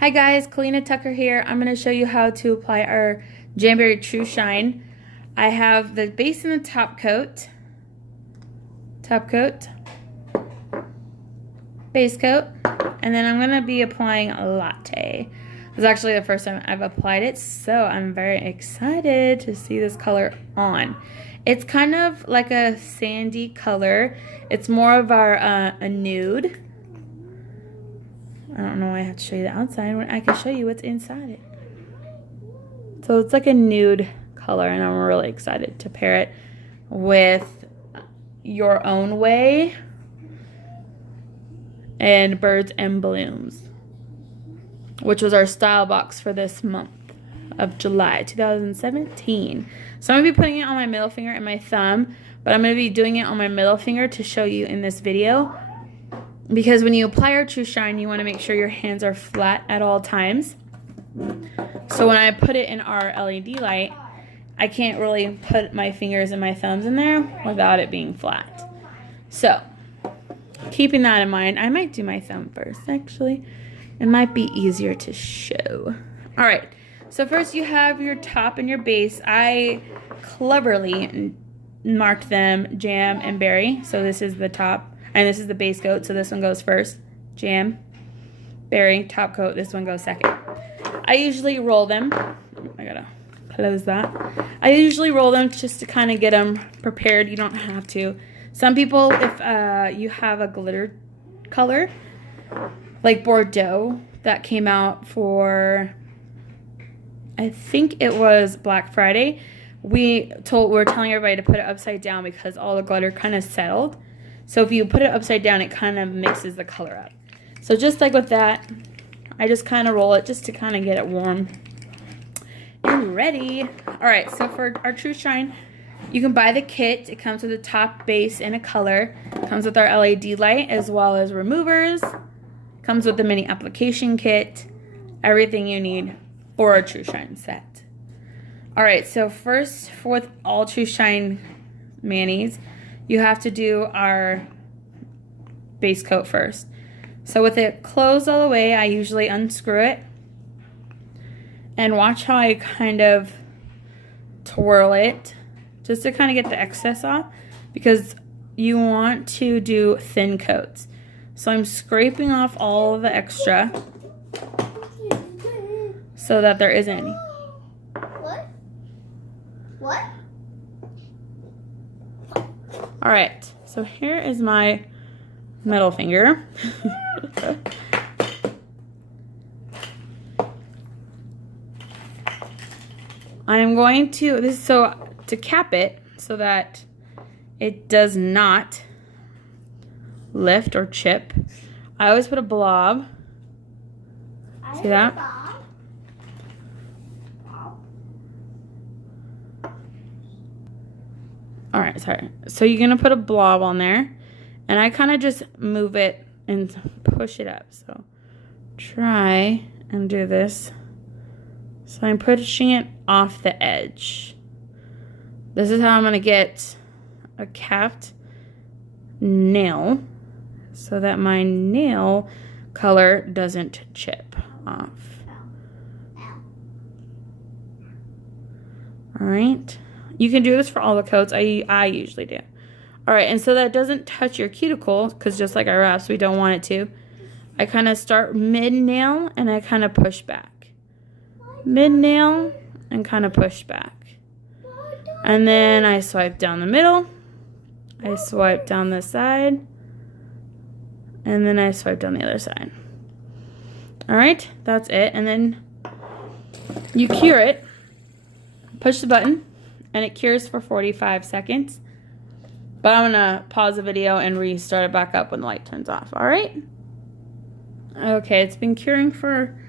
Hi guys, Kalina Tucker here. I'm going to show you how to apply our Jamberry TruShine. I have the base and the top coat, base coat, and then I'm going to be applying a latte. This is actually the first time I've applied it, so I'm very excited to see this color on. It's kind of like a sandy color. It's more of a nude. I don't know why I have to show you the outside when I can show you what's inside it. So it's like a nude color, and I'm really excited to pair it with Your Own Way and Birds and Blooms, which was our style box for this month of July 2017. So I'm going to be putting it on my middle finger and my thumb, but I'm going to be doing it on my middle finger to show you in this video. Because when you apply our TruShine, you want to make sure your hands are flat at all times. So when I put it in our LED light, I can't really put my fingers and my thumbs in there without it being flat. So, keeping that in mind, I might do my thumb first, actually. It might be easier to show. Alright, so first you have your top and your base. I cleverly marked them jam and berry. So this is the top. And this is the base coat, so this one goes first. Jam, berry, top coat, this one goes second. I usually roll them. I gotta close that. I usually roll them just to kind of get them prepared. You don't have to. Some people, if you have a glitter color, like Bordeaux, that came out for, I think it was Black Friday. We're telling everybody to put it upside down because all the glitter kind of settled. So if you put it upside down, it kind of mixes the color up. So just like with that, I just kind of roll it just to kind of get it warm and ready. All right, so for our TruShine, you can buy the kit. It comes with a top, base, and a color. It comes with our LED light as well as removers. It comes with the mini application kit. Everything you need for a TruShine set. All right, so first, with all TruShine manis, you have to do our base coat first. So with it closed all the way, I usually unscrew it. And watch how I kind of twirl it, just to kind of get the excess off, because you want to do thin coats. So I'm scraping off all of the extra so that there isn't any. What? All right, so here is my middle finger. I am going to, to cap it so that it does not lift or chip, I always put a blob. See that? All right, sorry. So you're going to put a blob on there, and I kind of just move it and push it up. So try and do this. So I'm pushing it off the edge. This is how I'm going to get a capped nail so that my nail color doesn't chip off. All right. You can do this for all the coats. I usually do. All right, and so that doesn't touch your cuticle, because just like our wraps, we don't want it to. I kind of start mid-nail, and I kind of push back. Mid-nail, and kind of push back. And then I swipe down the middle. I swipe down this side. And then I swipe down the other side. All right, that's it. And then you cure it. Push the button. And it cures for 45 seconds. But I'm going to pause the video and restart it back up when the light turns off. Alright? Okay, it's been curing for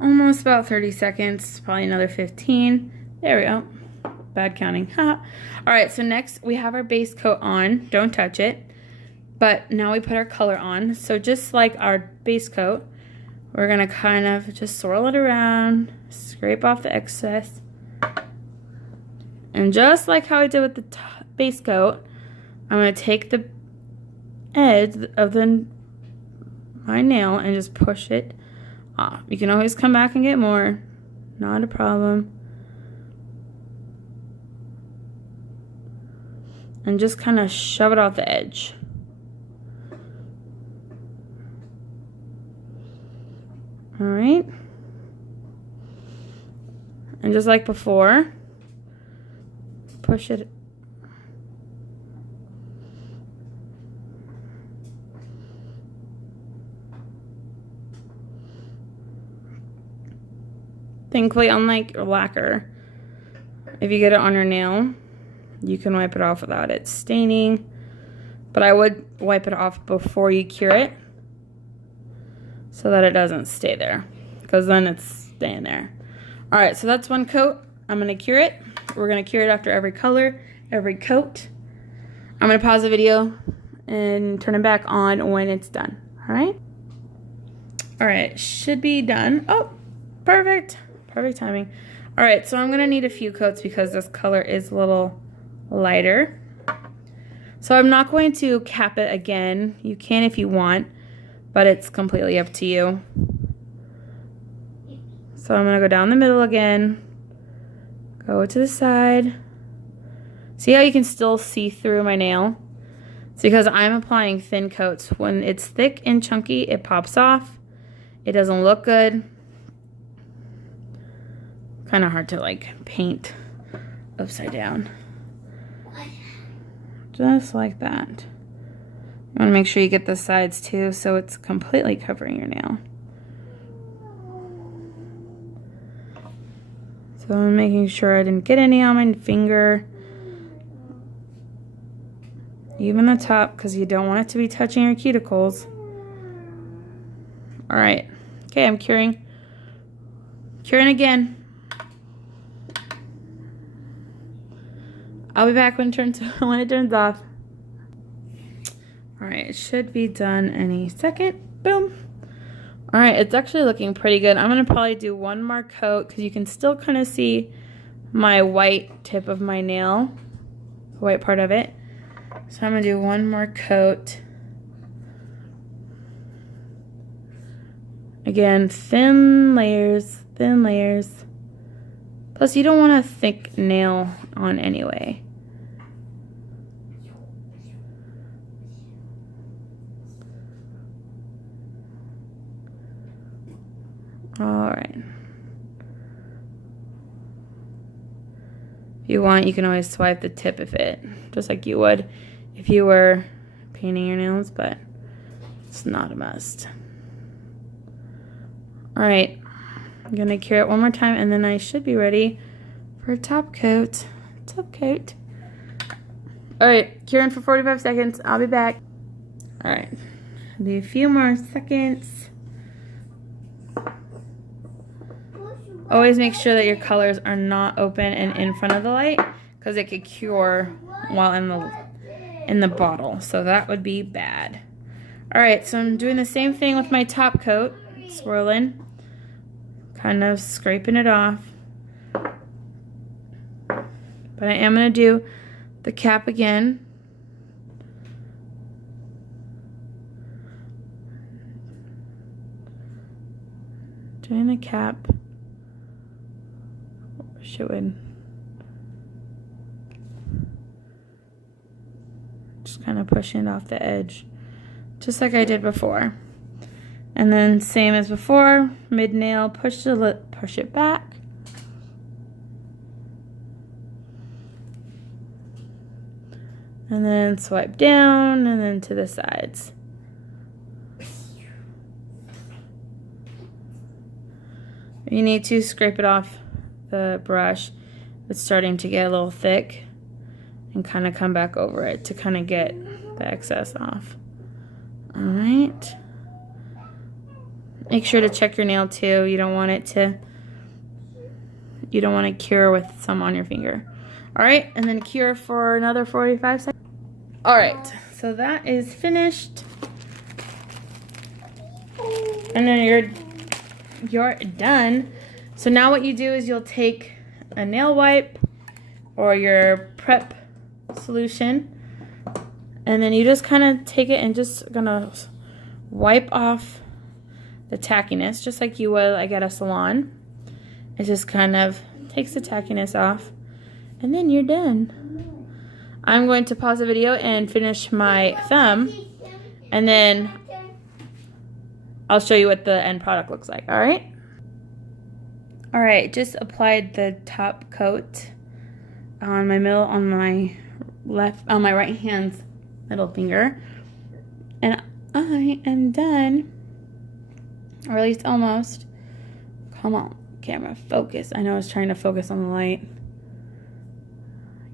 almost about 30 seconds. Probably another 15. There we go. Bad counting. Alright, so next we have our base coat on. Don't touch it. But now we put our color on. So just like our base coat, we're going to kind of just swirl it around. Scrape off the excess. And just like how I did with the base coat, I'm going to take the edge of my nail and just push it off. You can always come back and get more. Not a problem. And just kind of shove it off the edge. All right. And just like before, push it. Thankfully, unlike your lacquer, if you get it on your nail, you can wipe it off without it staining. But I would wipe it off before you cure it so that it doesn't stay there, because then it's staying there. All right, so that's one coat. I'm gonna cure it. We're gonna cure it after every color, every coat. I'm gonna pause the video and turn it back on when it's done, all right? All right, should be done. Oh, perfect, perfect timing. All right, so I'm gonna need a few coats because this color is a little lighter. So I'm not going to cap it again. You can if you want, but it's completely up to you. So I'm gonna go down the middle again, go to the side. See how you can still see through my nail? It's because I'm applying thin coats. When it's thick and chunky, it pops off. It doesn't look good. Kind of hard to like paint upside down. Just like that. You wanna make sure you get the sides too so it's completely covering your nail. So I'm making sure I didn't get any on my finger. Even the top, because you don't want it to be touching your cuticles. All right, okay, I'm curing. Curing again. I'll be back when it turns off. All right, it should be done any second. Boom. All right, it's actually looking pretty good. I'm gonna probably do one more coat because you can still kind of see my white tip of my nail, the white part of it. So I'm gonna do one more coat. Again, thin layers, thin layers. Plus you don't want a thick nail on anyway. All right. If you want, you can always swipe the tip of it, just like you would if you were painting your nails, but it's not a must. All right, I'm gonna cure it one more time and then I should be ready for a top coat. Top coat. All right, curing for 45 seconds. I'll be back. All right, do a few more seconds. Always make sure that your colors are not open and in front of the light because it could cure while in the bottle. So that would be bad. All right, so I'm doing the same thing with my top coat. Swirling, kind of scraping it off. But I am going to do the cap again. Doing the cap. Just kind of pushing it off the edge, just like I did before. And then same as before, mid nail, push it back. And then swipe down and then to the sides. You need to scrape it off the brush. It's starting to get a little thick, and kind of come back over it to kind of get the excess off. All right. Make sure to check your nail too. You don't want to cure with some on your finger. All right, and then cure for another 45 seconds. All right, so that is finished. And then you're done. So now what you do is you'll take a nail wipe or your prep solution, and then you just kind of take it and just gonna wipe off the tackiness, just like you would like at a salon. It just kind of takes the tackiness off, and then you're done. I'm going to pause the video and finish my thumb, and then I'll show you what the end product looks like, all right? All right, just applied the top coat on my right hand's middle finger, and I am done, or at least almost. Come on, camera, focus. I know I was trying to focus on the light.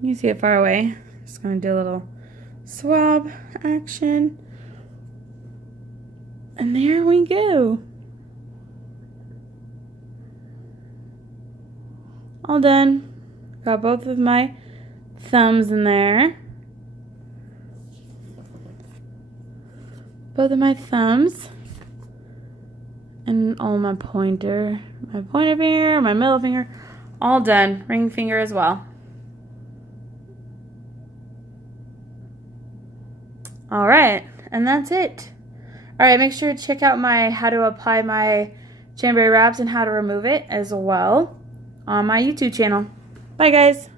You can see it far away. Just gonna do a little swab action, and there we go. All done. Got both of my thumbs in there. Both of my thumbs. And all my pointer finger, my middle finger, all done. Ring finger as well. All right, and that's it. All right, make sure to check out my how to apply my Jamberry wraps and how to remove it as well on my YouTube channel. Bye, guys.